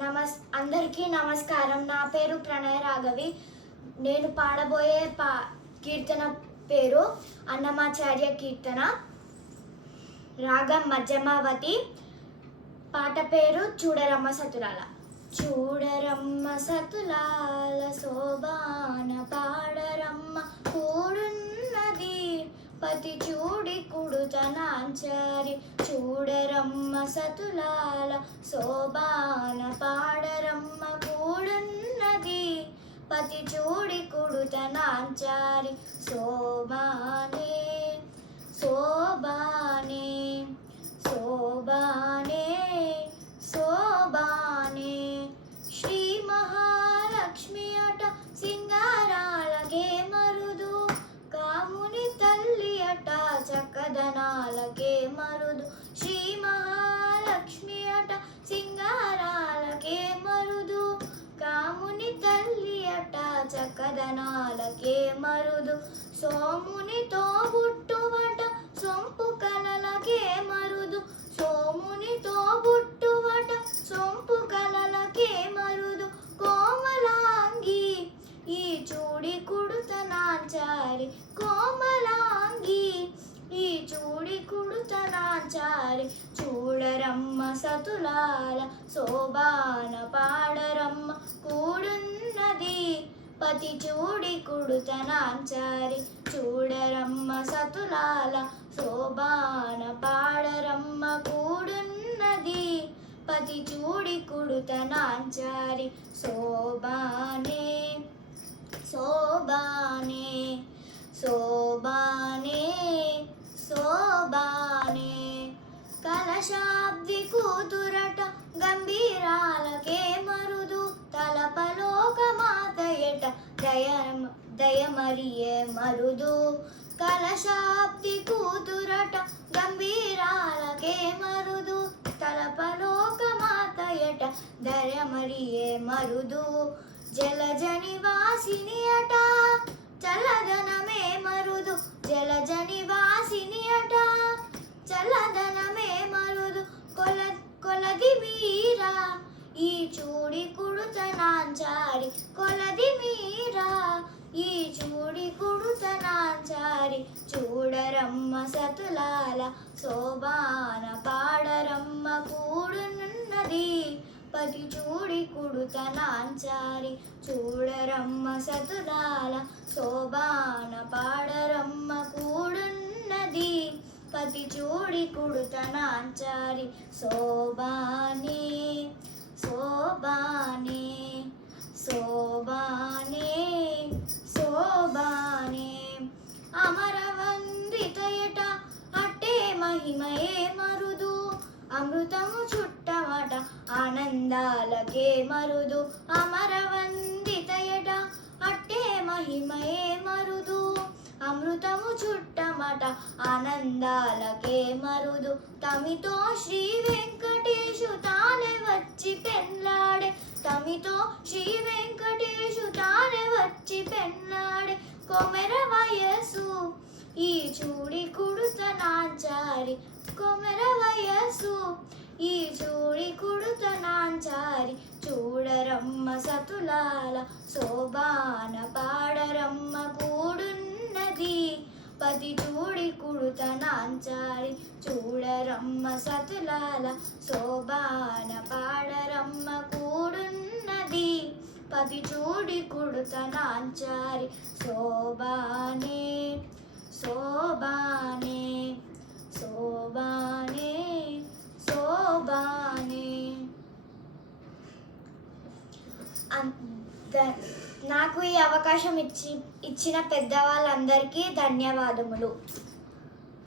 అందరికీ నమస్కారం. నా పేరు ప్రణయ రాఘవి. నేను పాడబోయే కీర్తన పేరు అన్నమాచార్య కీర్తన. రాగం మధ్యమావతి. పాట పేరు చూడరమ్మ సతులాల. చూడరమ్మ సతులాల శోభాన పాడరమ్మ కూడున్నది పతి చూడి కుడుతనాంచారి. చూడరమ్మ సతులాల శోభాన పాడరమ్మ కూడున్నది పతి చూడి కుడుతనాంచారి. శోభానే శోభానే శోభానే శోభానే శ్రీ మహాలక్ష్మి అట సింగారాలకే మరుదు. కాముని తల్లి అట చక్కదనాలకే మరుదు. శ్రీ మహాలక్ష్మి అట సింగారాలకే మరుదు. కాముని తల్లి అట చక్కదనాలకే మరుదు. సోమునితో బుట్టువట సొంపు కలలకే మరుదు. సోమునితో బుట్టువట సొంపు కలలకే మరుదు. కోమలాంగి ఈ చూడి కుడుతనాంచారి. కోమలాంగి ఈ చూడి కుడుతనాంచారి. చూడరమ్మ సతులాల శోభాన పాడరమ్మ కూడున్నది పతి చూడి కుడుతనాంచారి. చూడరమ్మ సతులాల శోభాన పాడరమ్మ కూడున్నది పతి చూడి కుడుతనాంచారి. శోభానే శోభానే శోభానే శోభానే కలశాబ్ది కూతురట గంభీరాలకే మరుదు. తలపలోకమాత ఎట దయమరియే మరుదు. కలశాబ్ది కూతురట గంభీరాలకే మరుదు. తలపలోకమాత ఎట దయమరియే మరుదు. జలజని వాసిని అట చల్లదనమే మరుదు. జలజని వాసిని అట చల్లదనమే మరుదు. కొలది మీరా ఈ చూడి కుడుతనాంచారి. కొలది మీరా ఈ చూడి కుడుతనాంచారి. చూడరమ్మ సతులాల శోభాన పాడరమ్మ కూడున్నది పతి చూడి కుడుతనాంచారి. చూడరమ్మ సతులాల శోభాన పాడరమ్మ కూడున్నది పతి చూడి కుడుతనాంచారి. శోభానే శోభానే శోభానే శోభానే అమరవందితయట అట్టే మహిమయే మరుదు. అమృతము చుట్టమట ఆనందాలకే మరుదు. అమరవందితయట అట్టే మహిమయే మరుదు. అమృతము చుట్టమట ఆనందాలకే మరుదు. తమితో శ్రీ వెంకటేశు తానే వచ్చి పెళ్ళాడే. తమితో శ్రీ వెంకటేశు తానే వచ్చి పెళ్ళాడే. కొమెర వయసు ఈ చూడి కుడుతనాంచారి. కొమెర వయసు ఈ చూడి కుడుతనాంచారి. చూడరమ్మ సతులాల శోభాన పాడరమ్మ కూడున్నది పతి చూడి కుడుతనాంచారి. చూడరమ్మ సతులాల శోభాన పాడరమ్మ కూడున్నది పతి చూడి కుడుతనాంచారి. శోభానే శోభానే శోభానే శోభానే. నాకు ఈ అవకాశం ఇచ్చిన పెద్దవాళ్ళందరికీ ధన్యవాదములు.